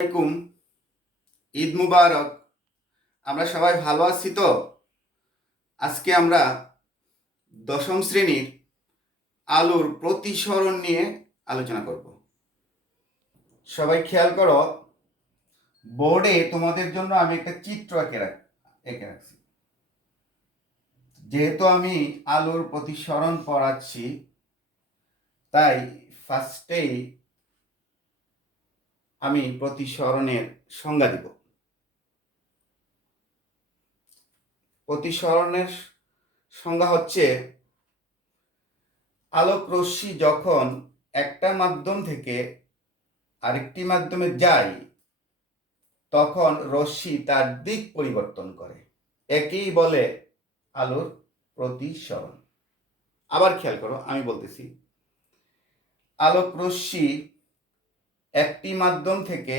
আলাইকুম, ঈদ মুবারক। আমরা সবাই ভালো আছি তো? আজকে আমরা দশম শ্রেণীর আলুর প্রতিসরণ নিয়ে আলোচনা করব। সবাই খেয়াল করো, বোর্ডে তোমাদের জন্য আমি একটা চিত্র এঁকে রাখছি। যেহেতু আমি আলুর প্রতিসরণ পড়াচ্ছি, তাই ফার্স্টেই আমি প্রতিসরণের সংজ্ঞা দিব। প্রতিসরণের সংজ্ঞা হচ্ছে, আলোক রশ্মি যখন একটা মাধ্যম থেকে আরেকটি মাধ্যমে যায়, তখন রশ্মি তার দিক পরিবর্তন করে। একেই বলে আলোর প্রতিসরণ। আবার খেয়াল করো, আমি বলতেছি, আলোক রশ্মি একটি মাধ্যম থেকে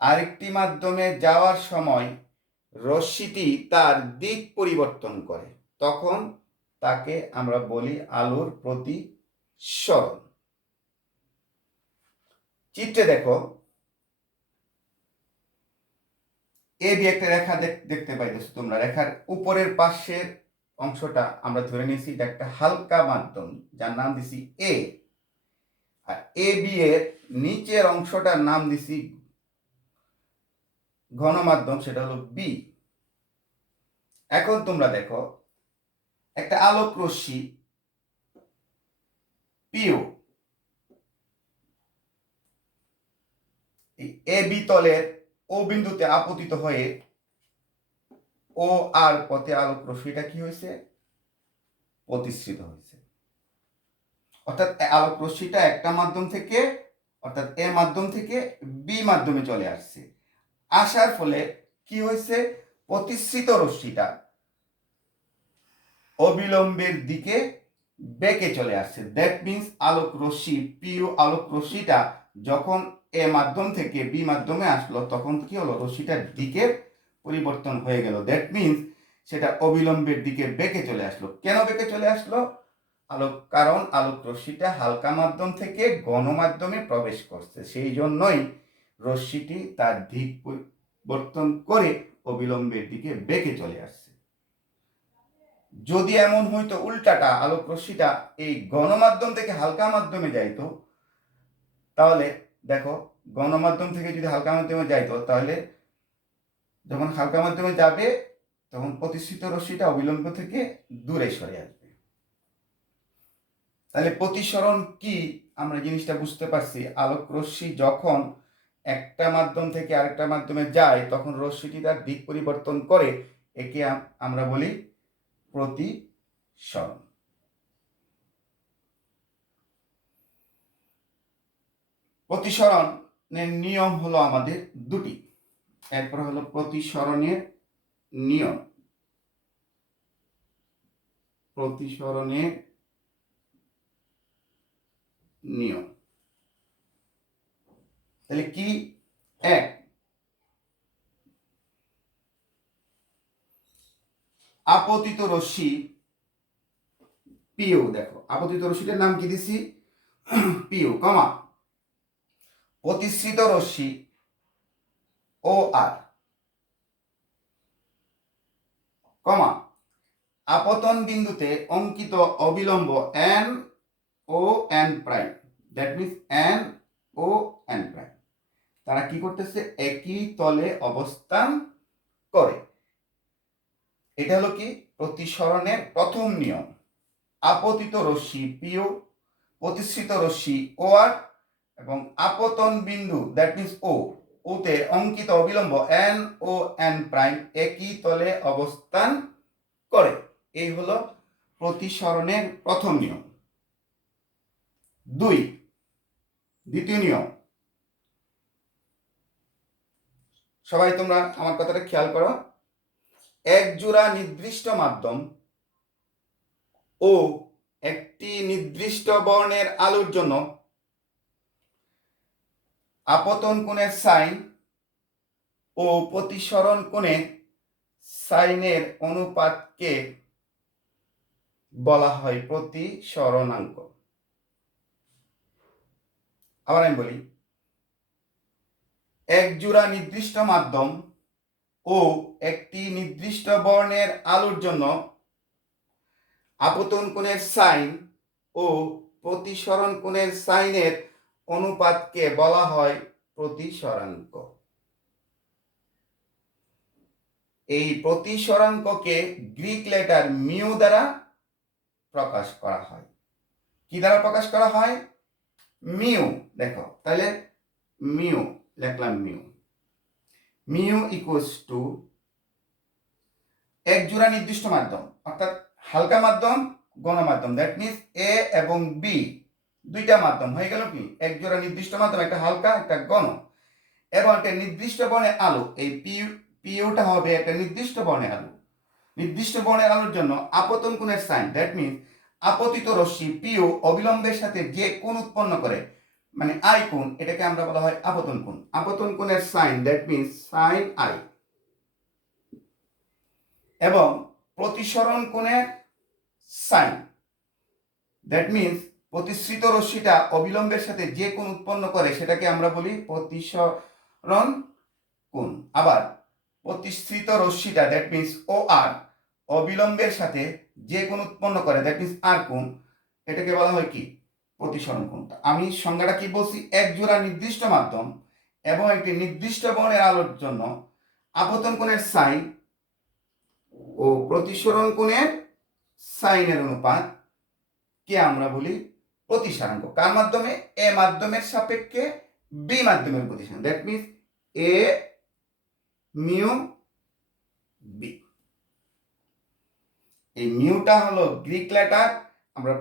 আরেকটি মাধ্যমে যাওয়ার সময় রশ্মিটি তার দিক পরিবর্তন করে, তখন তাকে আমরা বলি আলোর প্রতিসরণ। চিত্রে দেখো, এ বি একটা রেখা দেখতে পাইতেছো তোমরা। রেখার উপরের পাশের অংশটা আমরা ধরে নিয়েছি এটা একটা হালকা মাধ্যম, যার নাম দিছি এ। আর এ বি এর নিচের অংশটার নাম দিছি ঘন মাধ্যম, সেটা হলো বি। এখন তোমরা দেখো, একটা আলোক রশ্মি পিও এ বি তলের ও বিন্দুতে আপতিত হয়ে ও আর পথে আলোক রশ্মিটা কি হয়েছে? প্রতিসৃত হয়েছে। অর্থাৎ আলোক রশ্মিটা একটা মাধ্যম থেকে, অর্থাৎ এ মাধ্যম থেকে বি মাধ্যমে চলে আসছে। আসার ফলে কি হয়েছে? প্রতিসৃত রশ্মিটা অবিলম্বের দিকে বেঁকে চলে আসছে। দ্যাট মিনস আলোক রশ্মি, প্রিয় আলোক রশ্মিটা যখন এ মাধ্যম থেকে বি মাধ্যমে আসলো, তখন কি হলো? রশ্মিটার দিকের পরিবর্তন হয়ে গেল। দ্যাট মিনস সেটা অবিলম্বের দিকে বেঁকে চলে আসলো। কেন বেঁকে চলে আসলো? কারণ আলোক রশ্মিটা হালকা মাধ্যম থেকে ঘন মাধ্যমে প্রবেশ করছে, সেই জন্যই রশ্মিটি তার দিক পরিবর্তন করে অবিলম্বের দিকে বেঁকে চলে আসছে। যদি এমন হইতো উল্টাটা, আলোক রশ্মিটা এই ঘন মাধ্যম থেকে হালকা মাধ্যমে যাইতো, তাহলে দেখো, ঘন মাধ্যম থেকে যদি হালকা মাধ্যমে যাইতো, তাহলে যখন হালকা মাধ্যমে যাবে, তখন প্রতিসৃত রশ্মিটা অবিলম্ব থেকে দূরে সরে আসবে। তাহলে প্রতিসরণ কি, আমরা জিনিসটা বুঝতে পারছি। আলোক রশ্মি যখন একটা মাধ্যম থেকে আরেকটা মাধ্যমে যায়, তখন রশ্মিটি তার দিক পরিবর্তন করে, একে আমরা বলি প্রতিসরণ। প্রতিসরণের নিয়ম হলো আমাদের দুটি। এরপর হলো প্রতিসরণের নিয়ম। প্রতিসরণের নিয়ম তাহলে কি? এক, আপতিত রশ্মি পিও, দেখো আপতিত রশ্মিটার নাম কি দিছি? পিও, কমা প্রতিসৃত রশ্মি ও আর, কমা আপতন বিন্দুতে অঙ্কিত অবিলম্ব এন ও N prime. That means N ও এন প্রাইম, তারা কি করতেছে? একই তলে অবস্থান করে। এটা হলো কি? প্রতিসরণের প্রথম নিয়ম। আপতিত রশ্মি পিও, প্রতিসৃত রশ্মি ও আর, এবং আপতন বিন্দু দ্যাট মিনস ও, ওতে অঙ্কিত অবিলম্ব এন ও এন প্রাইম একই তলে অবস্থান করে। এই হলো প্রতিসরণের প্রথম নিয়ম। দুই, দ্বিতীয় নিয়ম। সবাই তোমরা আমার কথাটা খেয়াল করো। এক জোড়া নির্দিষ্ট মাধ্যম ও একটি নির্দিষ্ট বর্ণের আলোর জন্য আপতন কোণের সাইন ও প্রতিসরণ কোণের সাইনের অনুপাতকে বলা হয় প্রতিসরণাঙ্ক। আবার আমি বলি, এক জোড়া নির্দিষ্ট মাধ্যম ও একটি নির্দিষ্ট বর্ণের আলোর জন্য আপতন কোণের সাইন ও প্রতিসরণ কোণের সাইনের অনুপাতকে বলা হয় প্রতিসরাঙ্ক। এই প্রতিসরাঙ্ককে গ্রিক লেটার মিউ দ্বারা প্রকাশ করা হয়। কি দ্বারা প্রকাশ করা হয়? মিউ। দেখো তাহলে মিউ লিখলাম, মিউ ইকুয়ালস টু এক জোড়া নির্দিষ্ট মাধ্যম, অর্থাৎ হালকা মাধ্যম, গণমাধ্যম, দ্যাট মিনস এ এবং বি দুইটা মাধ্যম হয়ে গেল কি এক জোড়া নির্দিষ্ট মাধ্যম, একটা হালকা একটা গণ, এবং একটা নির্দিষ্ট বর্ণের আলো। এই পিউটা হবে একটা নির্দিষ্ট বর্ণের আলো। নির্দিষ্ট বর্ণের আলোর জন্য আপতন কোণের সাইন, দ্যাট মিনস আপতিত রশ্মি পিউ অবিলম্বের সাথে যে কোণ উৎপন্ন করে, মানে আই কোণ, এটাকে আমরা বলা হয় আপতন কোণ। আপতন কোণের sine, that means sine I, এবং প্রতিসরণ কোণের সাইন, দ্যাট মিনস প্রতিসৃত রশ্মিটা অবিলম্বের সাথে যে কোণ উৎপন্ন করে সেটাকে আমরা বলি প্রতিসরণ কোণ। আবার প্রতিসৃত রশ্মিটা, দ্যাট মিনস ও আর, অবিলম্বের সাথে যে কোণ উৎপন্ন করে, দ্যাট মিনস আর কোণ, এটাকে বলা হয় কি প্রতিসরণ কোণ। আমি সংজ্ঞাটা কি বলছি? এক জোড়া নির্দিষ্ট মাধ্যম এবং একটি নির্দিষ্ট বর্ণের আলোর জন্য আপতন কোণের সাইন ও প্রতিসরণ কোণের সাইনের অনুপাত কে আমরা বলি প্রতিসরাঙ্ক। কার মাধ্যমে? এ মাধ্যমের সাপেক্ষে বি মাধ্যমের প্রতিসরাঙ্ক, that means A mu B. এই মিউটা হলো গ্রিক লেটার। আমরা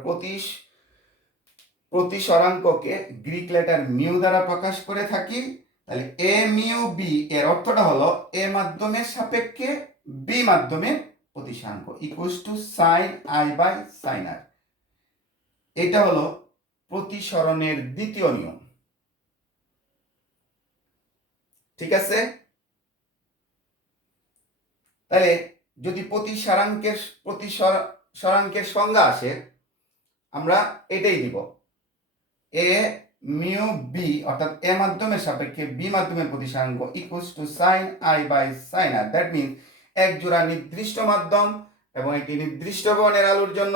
প্রতিসরাঙ্ককে গ্রিক লেটার মিউ দ্বারা প্রকাশ করে থাকি। তাহলে এ মিউ বি এর অর্থটা হলো এ মাধ্যমের সাপেক্ষে বি মাধ্যমের প্রতিসরাঙ্ক equals to sine I by sine R. এটা হলো প্রতিসরণের দ্বিতীয় নিয়ম। ঠিক আছে? তাহলে যদি প্রতিসরাঙ্কের সংজ্ঞা আসে, আমরা এটাই দিব, এ মিউ বি অর্থাৎ এ মাধ্যমের সাপেক্ষে বি মাধ্যমের প্রতিসরাঙ্ক equals to sine I by sine R. That means এক জোড়া নির্দিষ্ট মাধ্যম এবং একটি নির্দিষ্ট বর্ণের আলোর জন্য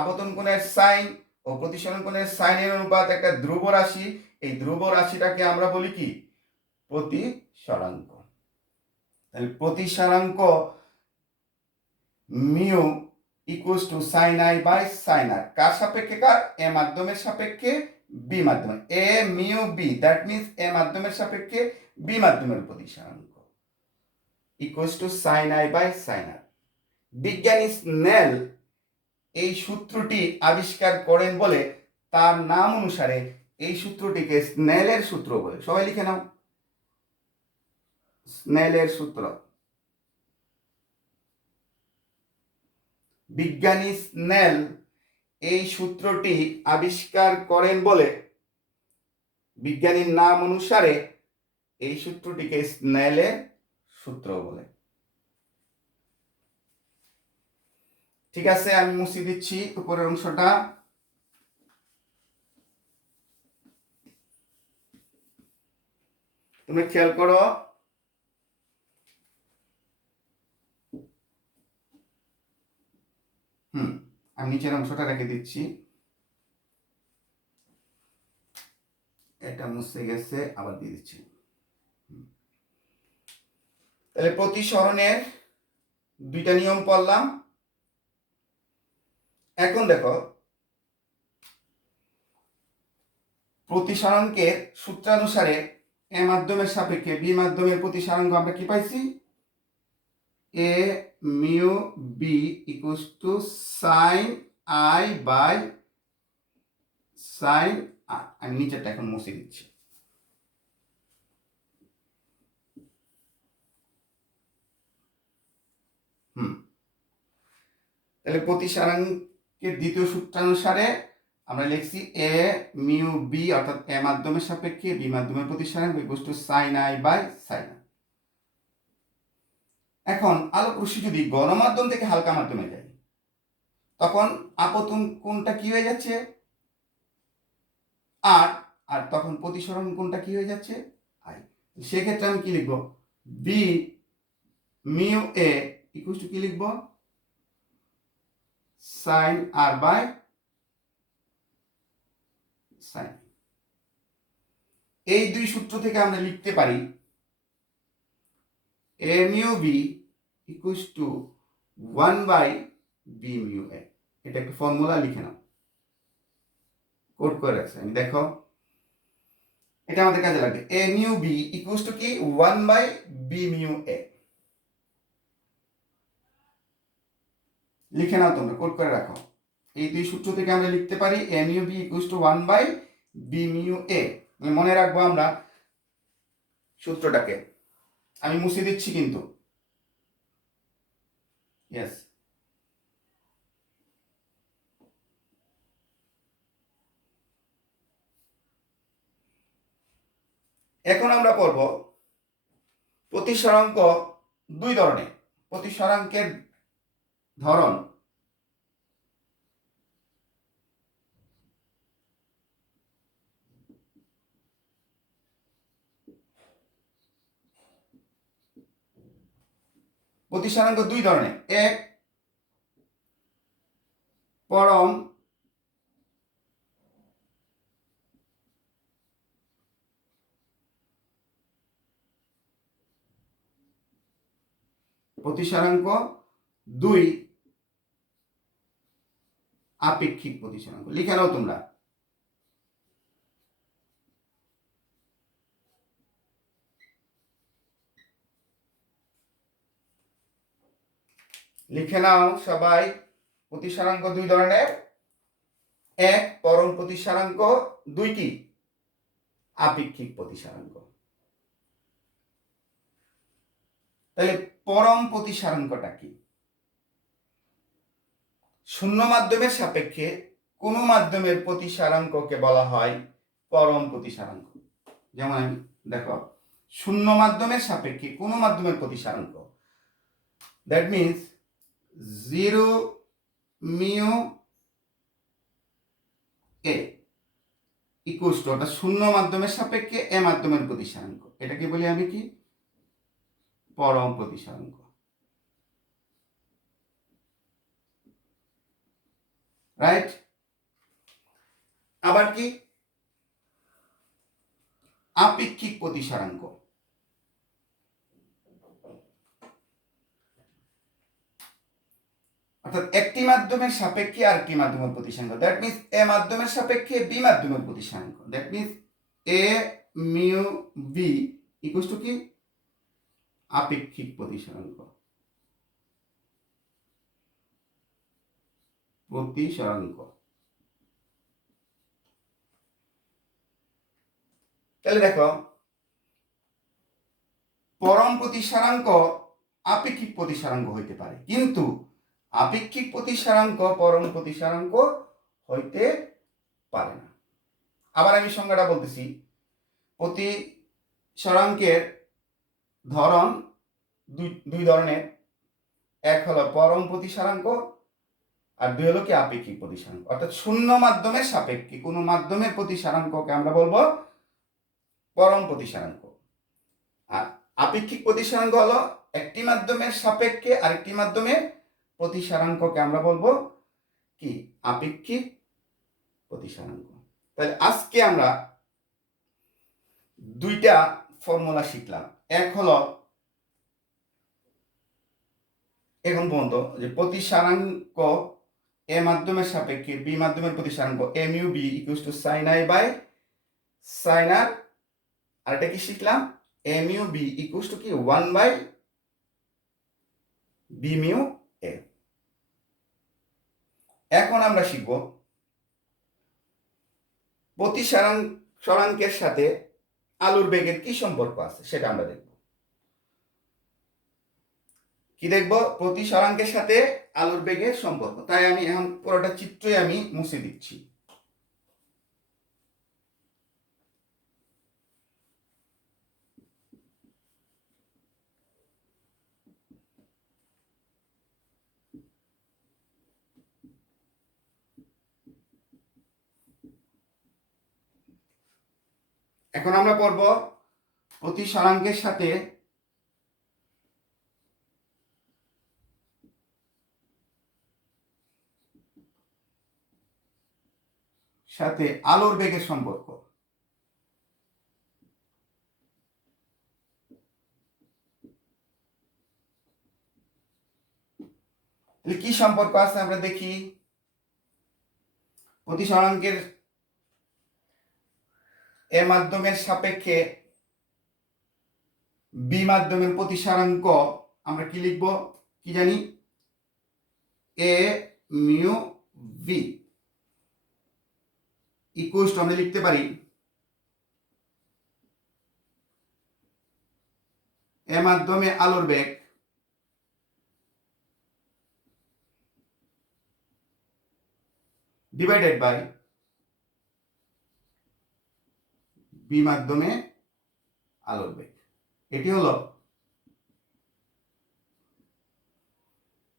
আপতন কোণের সাইন ও প্রতিসরণ কোণের সাইনের অনুপাত একটা ধ্রুব রাশি। এই ধ্রুব রাশিটাকে আমরা বলি কি প্রতিসরাঙ্ক। তাহলে প্রতিসরাঙ্ক mu equals to sine I by sine R. কার সাপেক্ষে? কার? এ মাধ্যমের সাপেক্ষে বি মাধ্যমে। A mu B, that means A মাধ্যমের সাপেক্ষে বি মাধ্যমের প্রতিসরাঙ্ক equals to sine I by sine R. বিজ্ঞানী স্নেল এই সূত্রটি আবিষ্কার করেন বলে তার নাম অনুসারে এই সূত্রটিকে স্নেলের সূত্র বলে। সবাই লিখে নাও, স্নেলের সূত্র। বিজ্ঞানী স্নেল এই সূত্রটি আবিষ্কার করেন বলে বিজ্ঞানীর নাম অনুসারে এই সূত্রটিকে স্নেলের সূত্র বলে। ঠিক আছে, আমি মুছে দিচ্ছি উপরের অংশটা। তুমি খেয়াল করো, আমি নিচের অংশটা রেখে দিচ্ছি। এটা মুছে গেছে, আবার দিয়ে দিচ্ছি। তাহলে প্রতিসরণের দুইটা নিয়ম পড়লাম। এখন দেখো, প্রতিসরাঙ্কের সূত্রানুসারে এ মাধ্যমের সাপেক্ষে বি মাধ্যমের প্রতিসরাঙ্ক আমরা কি পাইছি? A mu B equals to sine I by sine R. আমি নিচেরটা এখন মুছে দিচ্ছি। তাহলে প্রতিসরাঙ্কের দ্বিতীয় সূত্রানুসারে আমরা লিখছি এ মিউ বি অর্থাৎ এ মাধ্যমের সাপেক্ষে বি মাধ্যমের প্রতিসরাঙ্ক equals to sine I by sine R. এখন আলোক রশ্মি যদি গণমাধ্যম থেকে হালকা মাধ্যমে যায়, তখন আপতন কোণটা কি হয়ে যাচ্ছে? আর আর তখন প্রতিসরণ কোণটা কি হয়ে যাচ্ছে? আই। সেক্ষেত্রে আমি কি লিখবো, B mu A equal to কি লিখবো, সাইন আর বাই সাইন। এই দুই সূত্র থেকে আমরা লিখতে পারি A mu B equal to 1/b mu A. এটা একটা ফর্মুলা লিখে নাও, কোড করে রাখছি আমি, দেখো এটা আমাদের কাজে লাগবে। A mu B equal to কি 1/b মিউ এ। লিখে নাও তোমরা, কোড করে রাখো। এই দুই সূত্র থেকে আমরা লিখতে পারি A mu B equal to 1/b mu A. মনে রাখবো আমরা সূত্রটাকে, আমি মুছে দিচ্ছি কিন্তু। ইয়েস, এখন আমরা পড়ব প্রতিসরাঙ্ক দুই ধরনের। প্রতিসরাঙ্কের ধরন প্রতিসরাঙ্ক দুই ধরনের, এক পরম প্রতিসরাঙ্ক, দুই আপেক্ষিক প্রতিসরাঙ্ক। লিখে নাও তোমরা, লিখে নাও সবাই। প্রতিসরাঙ্ক দুই ধরনের, এক পরম প্রতিসরাঙ্ক, দুই কি আপেক্ষিক প্রতিসরাঙ্ক। তাহলে পরম প্রতিসরাঙ্কটা কি? শূন্য মাধ্যমের সাপেক্ষে কোন মাধ্যমের প্রতিসরাঙ্ককে বলা হয় পরম প্রতিসরাঙ্ক। যেমন আমি দেখো, শূন্য মাধ্যমের সাপেক্ষে কোন মাধ্যমের প্রতিসরাঙ্ক, that means 0 mu A equals to, অর্থাৎ শূন্য মাধ্যমের সাপেক্ষে এ মাধ্যমের প্রতিসরাঙ্ক, এটাকে বলি আমি কি পরম প্রতিসরাঙ্ক। রাইট? আবার কি আপেক্ষিক প্রতিসরাঙ্ক। অর্থাৎ একটি মাধ্যমের সাপেক্ষে আরেকটি মাধ্যমের প্রতিসরাঙ্ক, দ্যাট মিন্স এ মাধ্যমের সাপেক্ষে বি মাধ্যমের প্রতিসরাঙ্ক, that means A mu B equals to কি আপেক্ষিক প্রতিসরাঙ্ক। প্রতিসরাঙ্ক, তাহলে দেখো পরম প্রতিসরাঙ্ক আপেক্ষিক প্রতিসরাঙ্ক হইতে পারে, কিন্তু আপেক্ষিক প্রতিসরাঙ্ক পরম প্রতিসরাঙ্ক হইতে পারে না। আবার আমি সংজ্ঞাটা বলতেছি, প্রতিসরাঙ্কের ধরন দুই ধরনের, এক হলো পরম প্রতিসরাঙ্ক আর দুই হলো কি আপেক্ষিক প্রতিসরাঙ্ক। অর্থাৎ শূন্য মাধ্যমের সাপেক্ষে কোনো মাধ্যমের প্রতিসরাঙ্ককে আমরা বলবো পরম প্রতিসরাঙ্ক, আর আপেক্ষিক প্রতিসরাঙ্ক হলো একটি মাধ্যমের সাপেক্ষে আরেকটি মাধ্যমের প্রতিসরাঙ্ককে আমরা বলবো কি আপেক্ষিক প্রতিসরাঙ্ক। তাহলে আজকে আমরা দুইটা ফর্মুলা শিখলাম। এক হলো এখন পর্যন্ত যে প্রতিসরাঙ্ক এ মাধ্যমের সাপেক্ষে বি মাধ্যমের প্রতিসরাঙ্ক M U B equals to sine I by sine R. আর এটা কি শিখলাম, M U B equals to কি 1/b মিউ এ। এখন আমরা শিখব প্রতিসরাঙ্কের সাথে আলোর বেগের কি সম্পর্ক আছে, সেটা আমরা দেখব। কি দেখব? প্রতিসরাঙ্কের সাথে আলোর বেগের সম্পর্ক। তাই আমি এখন পুরোটা চিত্রই আমি মুছে দিচ্ছি। এখন আমরা পড়ব প্রতিসরাঙ্কের সাথে আলোর বেগের সম্পর্ক। কি সম্পর্ক আছে আমরা দেখি। প্রতিসরাঙ্কের এ মাধ্যমের সাপেক্ষে বি মাধ্যমের প্রতিসরাঙ্ক আমরা কি লিখব, কি জানি, A mu V equal to আমরা লিখতে পারি এ মাধ্যমে আলোর বেগ ডিভাইডেড বাই বি মাধ্যমে আলোর বেগ। এটি হলো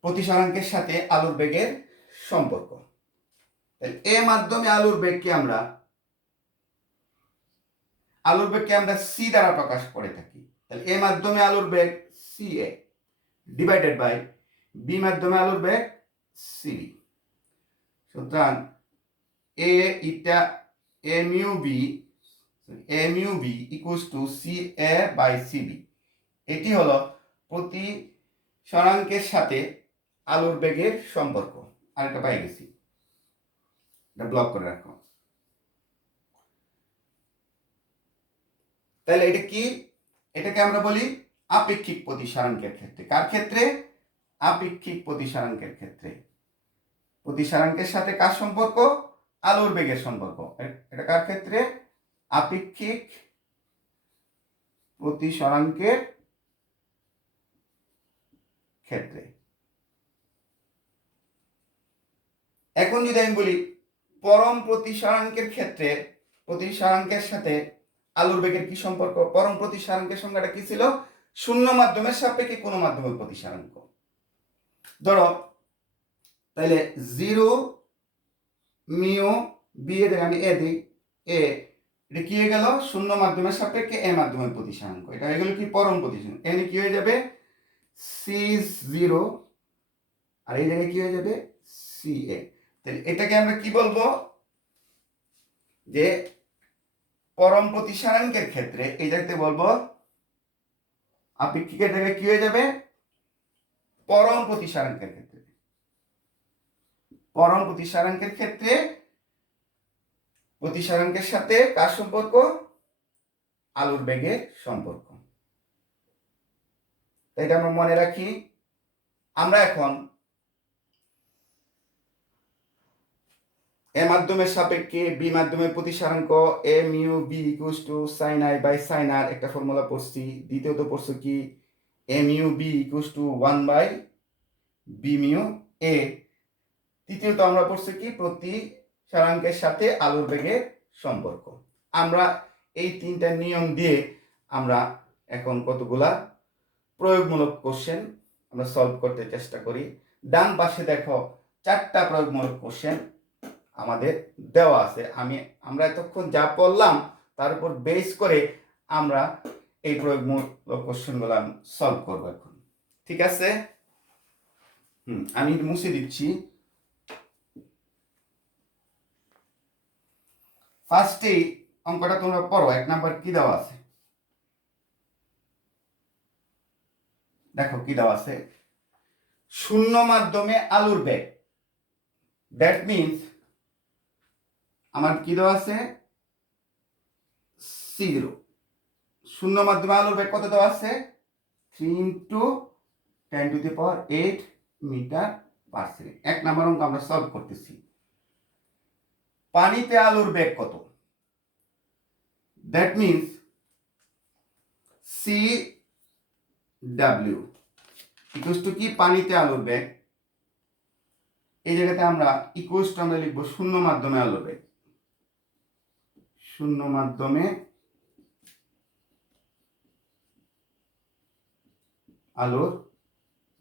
প্রতিসরাঙ্কের সাথে আলোর বেগের সম্পর্ক। এ মাধ্যমে আলোর বেগকে আমরা সি দ্বারা প্রকাশ করে থাকি। তাহলে এ মাধ্যমে আলোর বেগ C A divided by B মাধ্যমে আলোর বেগ সি বি। সুতরাং A mu B equals to C A by C B. এটি হলো প্রতিসরাঙ্কের সাথে আলোর বেগের সম্পর্ক। আরেকটা পাই গেছি, এটা ব্লক করে রাখো। তাহলে এটা কি, এটাকে আমরা বলি আপেক্ষিক প্রতিসরাঙ্কের ক্ষেত্রে। কার ক্ষেত্রে? আপেক্ষিক প্রতিসরাঙ্কের ক্ষেত্রে। প্রতিসরাঙ্কের সাথে কার সম্পর্ক? আলোর বেগের সম্পর্ক। এটা কার ক্ষেত্রে? আপেক্ষিক প্রতিসরাঙ্কের ক্ষেত্রে। এখন যদি আমি বলি পরম প্রতিসরাঙ্কের ক্ষেত্রে প্রতিসরাঙ্কের সাথে আলোর বেগের কি সম্পর্ক? পরম প্রতিসরাঙ্কের সংজ্ঞাটা কি ছিল? শূন্য মাধ্যমের সাপেক্ষে কোনো মাধ্যমের প্রতিসরাঙ্ক। ধরো তাহলে 0 মিউ বি এর আমি এ দিই, এটা কি হয়ে গেল? শূন্য মাধ্যমের সাপেক্ষে এ মাধ্যমের প্রতিসরাঙ্ক। এটা হয়ে গেল কি? পরম প্রতিসরাঙ্ক। এখানে কি হয়ে যাবে? C0 আর এই জায়গায় কি হয়ে যাবে? CA। তাহলে এটাকে আমরা কি বলবো? যে পরম প্রতিসরাঙ্কের ক্ষেত্রে এই জায়গাতে বলবো আপেক্ষিকের জায়গায় কি হয়ে যাবে? পরম প্রতিসরাঙ্কের ক্ষেত্রে। পরম প্রতিসরাঙ্কের ক্ষেত্রে প্রতিসরাঙ্কের সাথে কার সম্পর্ক? আলোর বেগের সম্পর্ক। এটা আমরা মনে রাখি। আমরা এখন এ মাধ্যমের সাপেক্ষে বি মাধ্যমের প্রতিসরাঙ্ক A mu B equals to sine I by sine R একটা ফর্মুলা পড়ছি। দ্বিতীয়ত পড়ছি কি? A mu B equals to 1 by B mu A. তৃতীয়ত আমরা পড়ছি কি? প্রতিসরাঙ্কের সাথে আলোর বেগের সম্পর্ক। আমরা এই তিনটা নিয়ম দিয়ে আমরা এখন কতগুলা প্রয়োগমূলক কোশ্চেন আমরা সলভ করতে চেষ্টা করি। ডান পাশে দেখো 4টা প্রয়োগমূলক কোশ্চেন আমাদের দেওয়া আছে। আমরা এতক্ষণ যা পড়লাম তার উপর বেস করে আমরা এই প্রয়োগমূলক কোশ্চেনগুলো সলভ করব এখন। ঠিক আছে? আমি মুছে দিচ্ছি। ফার্স্টেই অঙ্কটা তোমরা পড়ো। 1 নাম্বার কি দেওয়া আছে দেখো, কি দেওয়া আছে? শূন্য মাধ্যমে আলোর বেগ। দ্যাট মিনস আমার কি দেওয়া আছে? C0। শূন্য মাধ্যমে আলোর বেগ কত দেওয়া আছে? 3 × 10⁸ মিটার পার সেকেন্ড। 1 নাম্বার অঙ্ক আমরা সলভ করতেছি। পানিতে আলোর বেগ কত? That means CW equals to কি? পানিতে আলোর বেগ। এই জায়গাতে আমরা ইকুয়ালস টু আমরা লিখব শূন্য মাধ্যমে আলোর বেগ। শূন্য মাধ্যমে আলোর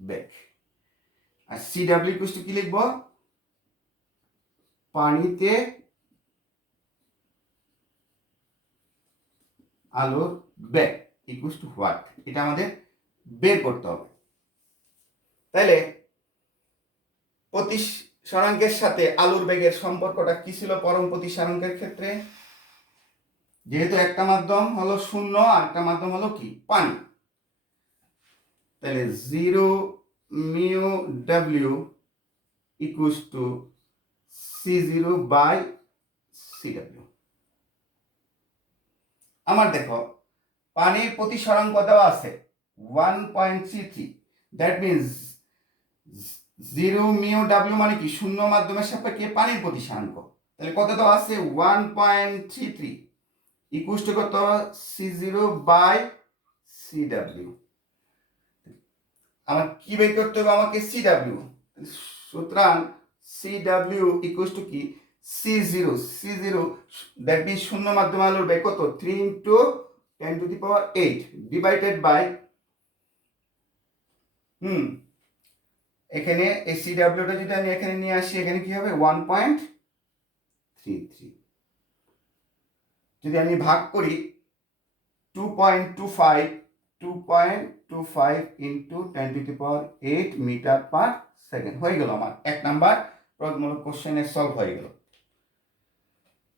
বেগ। আর CW ইকুয়ালস টু কি লিখব? পানিতে আলোর বেগ। ইকুয়ালস টু হোয়াট, এটা আমাদের বের করতে হবে। তাইলে প্রতিসরাঙ্কের সাথে আলোর বেগের সম্পর্কটা কি ছিল পরম প্রতিসরাঙ্কের ক্ষেত্রে? যেহেতু একটা মাধ্যম হলো শূন্য আর একটা মাধ্যম হলো কি পানি, তাহলে 0 mu W equals to C0 by CW। আমার দেখো পানির প্রতিসরাঙ্ক দেওয়া আছে 1.33, দ্যাট মিনস 0 মিউ ডাব্লিউ মানে কি শূন্য মাধ্যমের সাপেক্ষে পানির প্রতিসরাঙ্ক, তাহলে কত দেওয়া আছে 1.33 ইকুয়ালস টু কত C0 বাই CW। আমার কি বের করতে হবে? আমাকে CW, সুতরাং CW ইকুয়ালস টু কি C0 দ্যাট মিনস শূন্য মাধ্যমে আলোর বেগ কত 3 ইন্টু 10⁸ ডিভাইডেড বাই এখানে এই CWটা যদি আমি এখানে নিয়ে আসি, এখানে কি হবে 1.33, যদি আমি ভাগ করি 2.25 ইন্টু 10⁸ মিটার পার সেকেন্ড হয়ে গেল। আমার এক নাম্বার প্রয়োগমূলক কোশ্চেনের সলভ হয়ে গেল।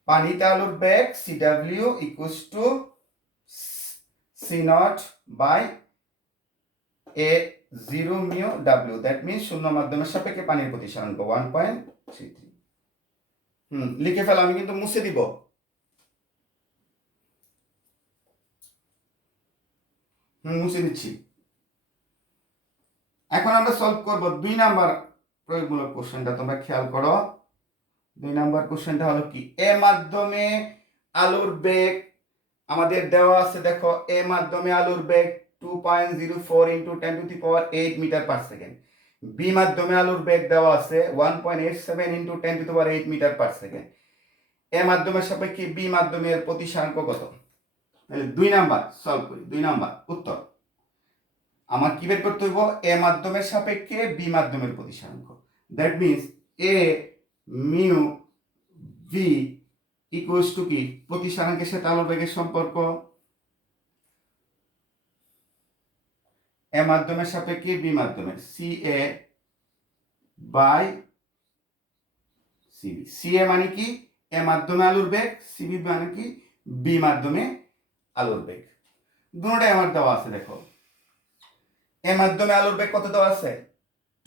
পানিতে আলোর বেগ CW equals to C0 by A0 mu W, that means শূন্য মাধ্যমের সাপেক্ষে পানির প্রতিসরাঙ্ক 1.33। লিখে ফেল, আমি কিন্তু মুছে দিব। মুছে দিচ্ছি। এখন আমরা সলভ করব 2 নাম্বার প্রয়োগমূলক কোশ্চেনটা, তোমরা খেয়াল করো। 2 নাম্বার কোশ্চেনটা হলো কি এ মাধ্যমে আলোর বেগ আমাদের দেওয়া আছে, দেখো এ মাধ্যমে আলোর বেগ 2.04 into 10⁸ metre per second, B মাধ্যমে আলোর বেগ দেওয়া আছে 1.87 into 10⁸ metre per second. A মাধ্যমের সাপেক্ষে বি মাধ্যমের প্রতিসরাঙ্ক কত? তাহলে 2 নাম্বার সলভ করি। 2 নাম্বার উত্তর আমার কি বের করতে হইব? এ মাধ্যমের সাপেক্ষে বি মাধ্যমের প্রতিসরাঙ্ক, that means A mu V equals to কি প্রতিসরাঙ্কের সাথে আলোর বেগের সম্পর্ক, এ মাধ্যমের সাপেক্ষে বি মাধ্যমের CA বাই CB। CA মানে কি এ মাধ্যমে আলোর বেগ, CB মানে কি বি মাধ্যমে আলোর বেগ। দুটোটাই আমার দেওয়া আছে। দেখো এ মাধ্যমে আলোর বেগ কত দেওয়া আছে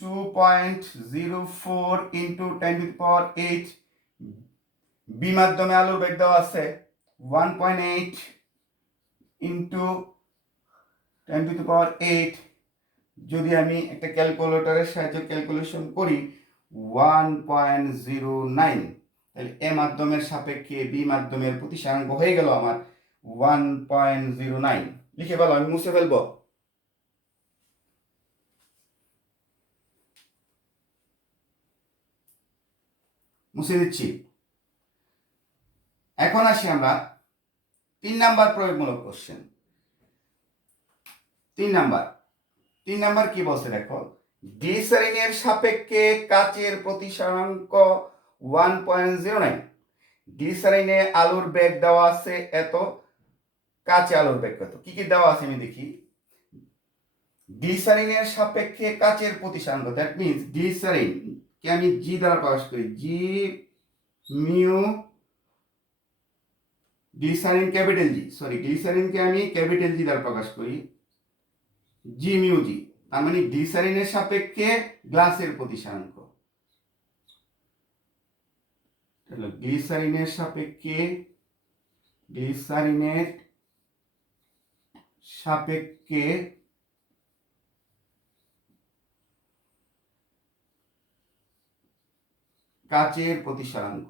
2.04 ইন্টু 10⁸, বি মাধ্যমে আলোর বেগ দেওয়া আছে 1.8 ইন্টু 10⁸। যদি আমি একটা ক্যালকুলেটরের সাহায্যে ক্যালকুলেশন করি 1.09, তাহলে এ মাধ্যমের সাপেক্ষে বি মাধ্যমের প্রতিসরাঙ্ক হয়ে গেল আমার 1.09। লিখে ফেলো, আমি মুছে ফেলবো। মুছে দিচ্ছি। এখন আসি আমরা 3 নাম্বার প্রয়োগমূলক কোশ্চেন। 3 নাম্বার কি বলছে দেখো গ্লিসারিনের সাপেক্ষে কাচের প্রতিসরাঙ্ক 1.09, গ্লিসারিনে আলোর বেগ দেওয়া আছে এত, কাচে আলোর বেগ কত? কি কি দেওয়া আছে আমি দেখি। গ্লিসারিনের সাপেক্ষে কাচের প্রতিসরাঙ্ক, দ্যাট মিনস গ্লিসারিন কে আমি জি দ্বারা প্রকাশ করি, জি মিউ গ্লিসারিন ক্যাপিটাল জি, গ্লিসারিনকে আমি ক্যাপিটাল জি দ্বারা প্রকাশ করি, জি মিউ জি, তার মানে গ্লিসারিনের সাপেক্ষে গ্লাসের প্রতিসরাঙ্ক, গ্লিসারিনের সাপেক্ষে কাচের প্রতিসরাঙ্ক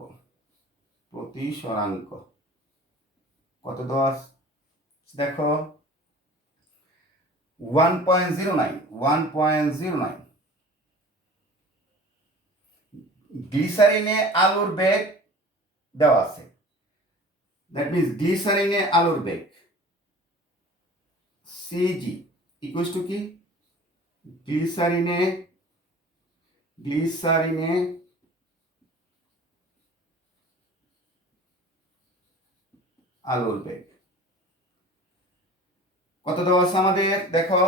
কত দেওয়া দেখো 1.09। গ্লিসারিনে আলোর বেগ দেওয়া আছে, দ্যাট মিনস গ্লিসারিনে আলোর বেগ সিজি ইকুয়ালস টু কি গ্লিসারিনে আলোর বেগ কত দেওয়া আছে আমাদের দেখো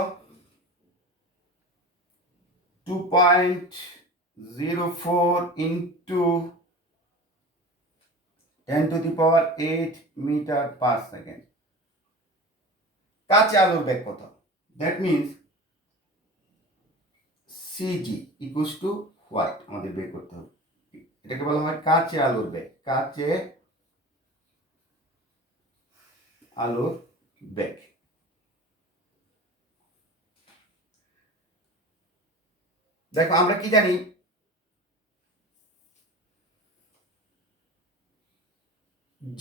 2.04 ইন্টু 10⁸ মিটার পার সেকেন্ড। কাঁচা আলুর বেগ কত? That means CG equals two what আমাদের বের করতে হবে। এটাকে বলা হয় কাঁচা আলুর বেগ। কাঁচা আলুর বেগ। দেখো আমরা কি জানি,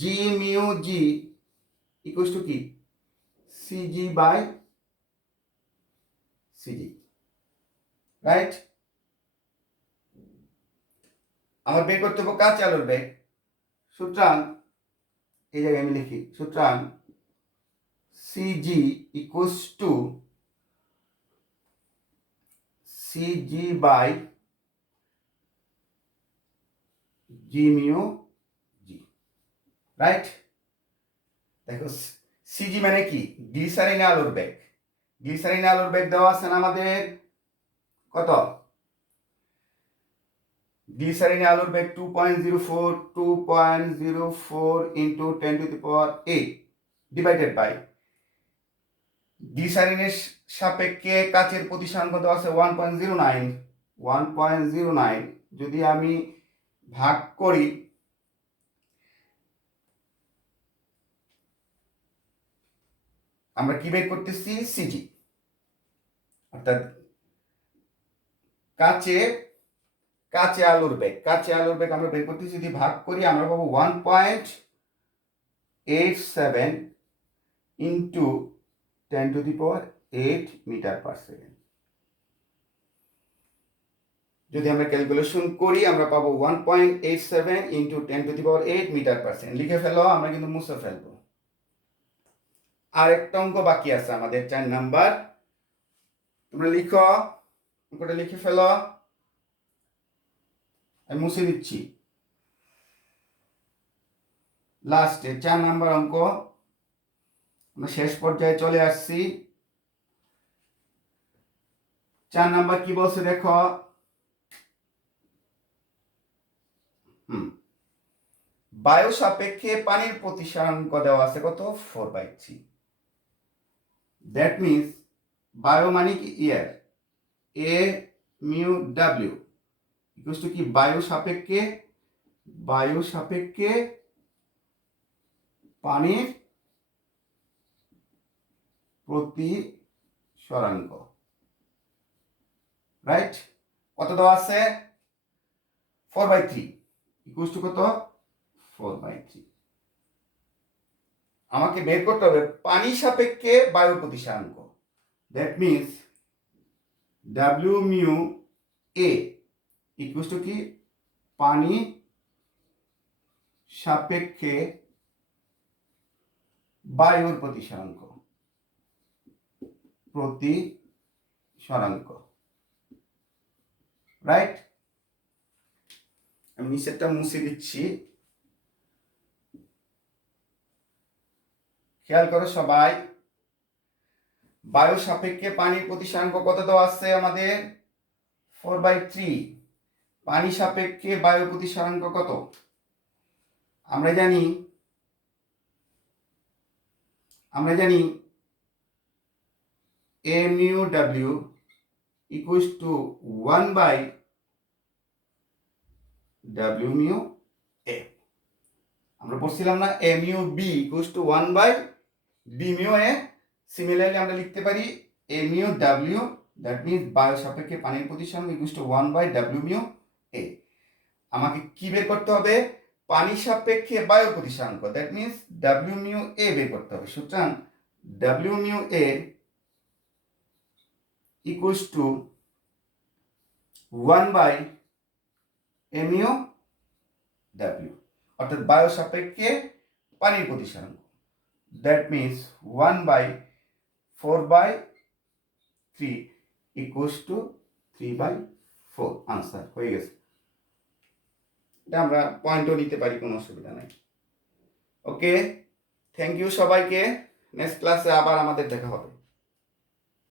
জি মিউ জি ইকুয়ালস টু কি সিজি বাই সিজি, রাইট? আমার বের করতে হবে কাঁচা আলুর বেগ। সুতরাং এই জায়গায় আমি লিখি, সুতরাং CG equals to CG by G mu G, right? দেখো সিজি মানে কি? গ্লিসারিন আলুর বেগ। গ্লিসারিন আলুর বেগ দেওয়া আছে না আমাদের কত? গ্লিসারিন আলুর বেগ 2.04 ইন্টু 10⁸ ডিভাইডেড বাই গ্লিসারিনের সাপেক্ষে কাচের প্রতিসরাঙ্ক দেওয়া আছে 1.09। যদি আমি ভাগ করি, আমরা কি বের করতেছি? সিজি, অর্থাৎ কাঁচা আলুর বেগ। কাঁচা আলুর বেগ আমরা বের করতেছি, যদি ভাগ করি আমরা পাবো 1.87 ইন্টু 10⁸ মিটার পার সেকেন্ড। যদি আমরা ক্যালকুলেশন করি আমরা পাবো 1.87 ইন্টু 10⁸ মিটার পার সেকেন্ড। লিখে ফেলো, আমরা কিন্তু মুছে ফেলবো। আর একটা অঙ্ক বাকি আছে আমাদের 4 নাম্বার। তোমরা লিখো, অঙ্কটা লিখে ফেলো, আমি মুছে দিচ্ছি। লাস্টে 4 নাম্বার অঙ্ক, আমরা শেষ পর্যায়ে চলে আসছি। 4 নাম্বার কি বলছে দেখো, বায়ু সাপেক্ষে পানির প্রতিসরাঙ্ক দেওয়া আছে কত? 4/3। দ্যাট মিনস বায়ু মানে কি air, A mu W equals to কি বায়ু সাপেক্ষে পানির প্রতিসরাঙ্ক, রাইট? কত দেওয়া আছে? 4/3 ইকুয়ালস টু কত? 4/3। আমাকে বের করতে হবে পানি সাপেক্ষে বায়ু প্রতিসরাঙ্ক। That means W mu A equals to কি পানি সাপেক্ষে বায়ুর প্রতিসরাঙ্ক, রাইট? আমি নিচেরটা মুছে দিচ্ছি। খেয়াল করো সবাই, বায়ু সাপেক্ষে পানির প্রতিসরাঙ্ক কত দেওয়া আছে আমাদের? 4/3। পানি সাপেক্ষে বায়ু প্রতিসরাঙ্ক কত? আমরা জানি A mu W equals to 1/w mu A. আমরা পড়ছিলাম না A mu B equals to 1/b mu A. Similarly আমরা লিখতে পারি A mu W, that means বায়ু সাপেক্ষে পানির প্রতিসরাঙ্ক equals to 1/w mu A. আমাকে কি বের করতে হবে? পানি সাপেক্ষে বায়ু প্রতিসরাঙ্ক, that means W mu A বের করতে হবে। সুতরাং W mu A equals to 1/a mu W, অর্থাৎ বায়ু সাপেক্ষে পানির প্রতিসরাঙ্ক। That means 1/4/3 equals to 3/4। Answer হয়ে গেছে। এটা আমরা পয়েন্টও নিতে পারি, কোনো অসুবিধা নাই। ওকে, থ্যাংক ইউ সবাইকে। নেক্সট ক্লাসে আবার আমাদের দেখা হবে।